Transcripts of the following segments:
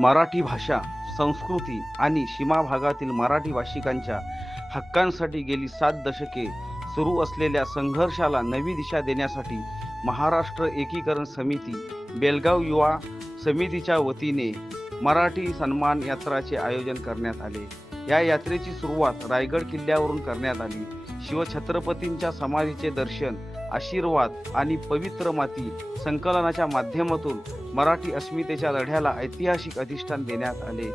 मराठी भाषा, संस्कृती आणि सीमा भागातील मराठी भाषिकांच्या हक्कांसाठी गेली 7 दशके सुरू असलेल्या संघर्षाला नवी दिशा देण्यासाठी महाराष्ट्र एकीकरण समिती बेलगाव युवा समितीच्या वतीने मराठी सन्मान यात्राचे आयोजन करण्यात आले। या यात्रेची सुरुवात रायगड किल्ल्यावरून करण्यात आली। शिवछत्रपतींच्या समाधीचे दर्शन, आशीर्वाद आणि पवित्र माती संकलनाच्या माध्यमातून मराठी अस्मितेच्या लढ्याला ऐतिहासिक अधिष्ठान देण्यात आले।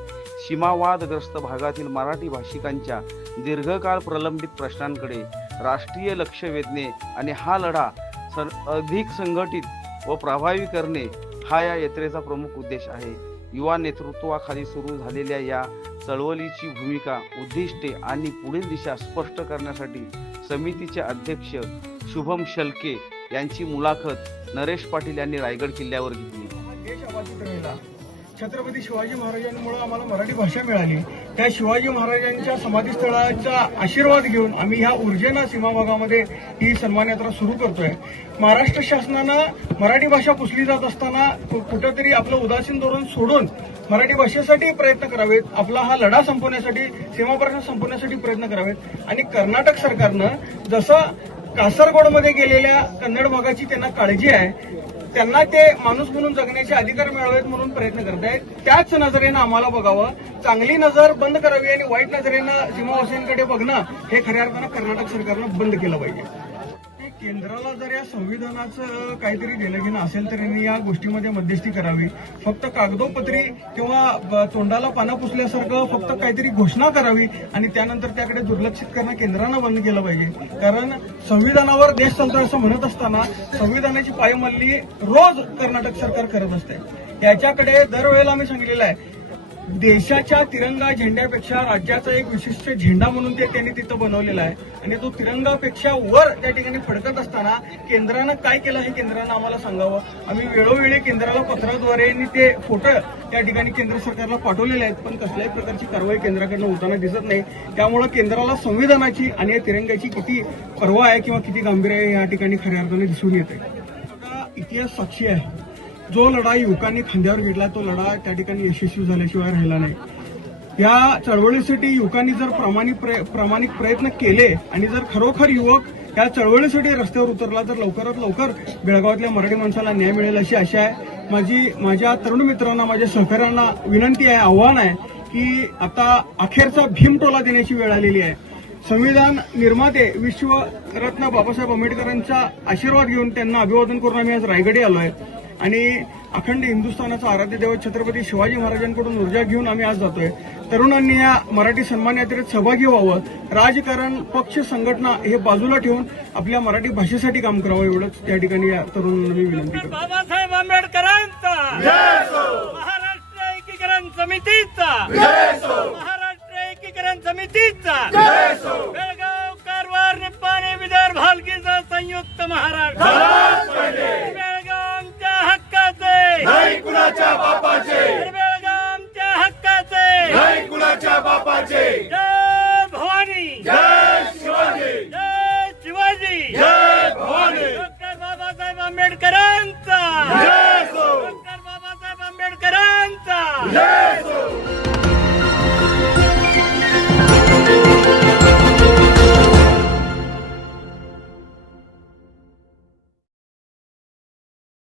सीमावादग्रस्त भागातील मराठी भाषिकांच्या दीर्घकाळ प्रलंबित प्रश्नांकडे राष्ट्रीय लक्ष वेधणे आणि हा लढा अधिक संघटित व प्रभावी करणे हा या यात्रेचा प्रमुख उद्देश आहे। युवा नेतृत्वाखाली सुरू झालेल्या या चळवळीची भूमिका, उद्दिष्टे आणि पुढील दिशा स्पष्ट करण्यासाठी समितीचे अध्यक्ष शुभम शेळके यांची मुलाखत नरेश पाटील यांनी रायगड किल्ल्यावर घेतली। देश आबाधित राहिला, छत्रपती शिवाजी महाराजांमुळे आम्हाला मराठी भाषा मिळाली। त्या शिवाजी महाराजांच्या समाधीस्थळाचा आशीर्वाद घेऊन आम्ही ह्या ऊर्जेनं सीमा भागामध्ये ही सन्मान यात्रा सुरू करतोय। महाराष्ट्र शासनानं मराठी भाषा पुसली जात असताना कुठेतरी आपलं उदासीन धोरण सोडून मराठी भाषेसाठी प्रयत्न करावेत, आपला हा लढा संपवण्यासाठी, सीमा प्रश्न संपवण्यासाठी प्रयत्न करावेत। आणि कर्नाटक सरकारनं जसं कासरगोडमध्ये गेलेल्या कन्नड भागाची त्यांना काळजी आहे, त्यांना ते माणूस म्हणून जगण्याचे अधिकार मिळावेत म्हणून प्रयत्न करत आहेत। त्याच नजरेनं आम्हाला बघावं, चांगली नजर बंद करावी आणि वाईट नजरेनं सीमावासियांकडे बघणं हे खऱ्या अर्थानं कर्नाटक सरकारनं बंद केलं पाहिजे। केंद्राला जर या संविधानाचं काहीतरी देणं घेणं असेल तर यांनी या गोष्टीमध्ये मध्यस्थी करावी। फक्त कागदोपत्री किंवा तोंडाला पानं पुसल्यासारखं फक्त काहीतरी घोषणा करावी आणि त्यानंतर त्याकडे दुर्लक्षित करणं केंद्रानं बंद केलं पाहिजे। कारण संविधानावर देश चालतोय असं म्हणत असताना संविधानाची पायमल्ली रोज कर्नाटक सरकार करत असते। याच्याकडे दरवेळेला आम्ही सांगितलेलं आहे, देशाच्या तिरंगा झेंड्यापेक्षा राज्याचा एक विशिष्ट झेंडा म्हणून ते त्यांनी तिथं बनवलेला आहे आणि तो तिरंगापेक्षा वर त्या ठिकाणी फडकत असताना केंद्रानं काय केलं हे केंद्रानं आम्हाला सांगावं। आम्ही वेळोवेळी केंद्राला पत्राद्वारे ते फोटो त्या ठिकाणी केंद्र सरकारला पाठवलेले आहेत, पण कसल्याही प्रकारची कारवाई केंद्राकडनं होताना दिसत नाही। त्यामुळे केंद्राला संविधानाची आणि या तिरंग्याची किती पर्वा आहे किंवा किती गांभीर्य आहे या ठिकाणी खऱ्या अर्थाने दिसून येते। इतिहास साक्षी आहे, जो लढा युवकांनी खांद्यावर घेतला तो लढा त्या ठिकाणी यशस्वी झाल्याशिवाय राहिला नाही। या चळवळीसाठी युवकांनी जर प्रामाणिक प्रयत्न केले आणि जर खरोखर युवक या चळवळीसाठी रस्त्यावर उतरला तर लवकरात लवकर बेळगावातल्या मराठी माणसाला न्याय मिळेल अशी आशा आहे। माझ्या तरुण मित्रांना, माझ्या सहकाऱ्यांना विनंती आहे, आव्हान आहे की आता अखेरचा भीमटोला देण्याची वेळ आलेली आहे। संविधान निर्माते विश्वरत्न बाबासाहेब आंबेडकरांचा आशीर्वाद घेऊन त्यांना अभिवादन करून आम्ही आज रायगडे आलोय आणि अखंड हिंदुस्थानाचा आराध्य दैवत छत्रपती शिवाजी महाराजांकडून ऊर्जा घेऊन आम्ही आज जातोय। तरुणांनी या मराठी सन्मान यात्रेत सहभागी व्हावं, राजकारण, पक्ष, संघटना हे बाजूला ठेवून आपल्या मराठी भाषेसाठी काम करावं एवढंच त्या ठिकाणी या तरुणांना मी विनंती करतो। बाबासाहेब आंबेडकरांचा महाराष्ट्र एकीकरण समितीचा, महाराष्ट्र एकीकरण समितीचा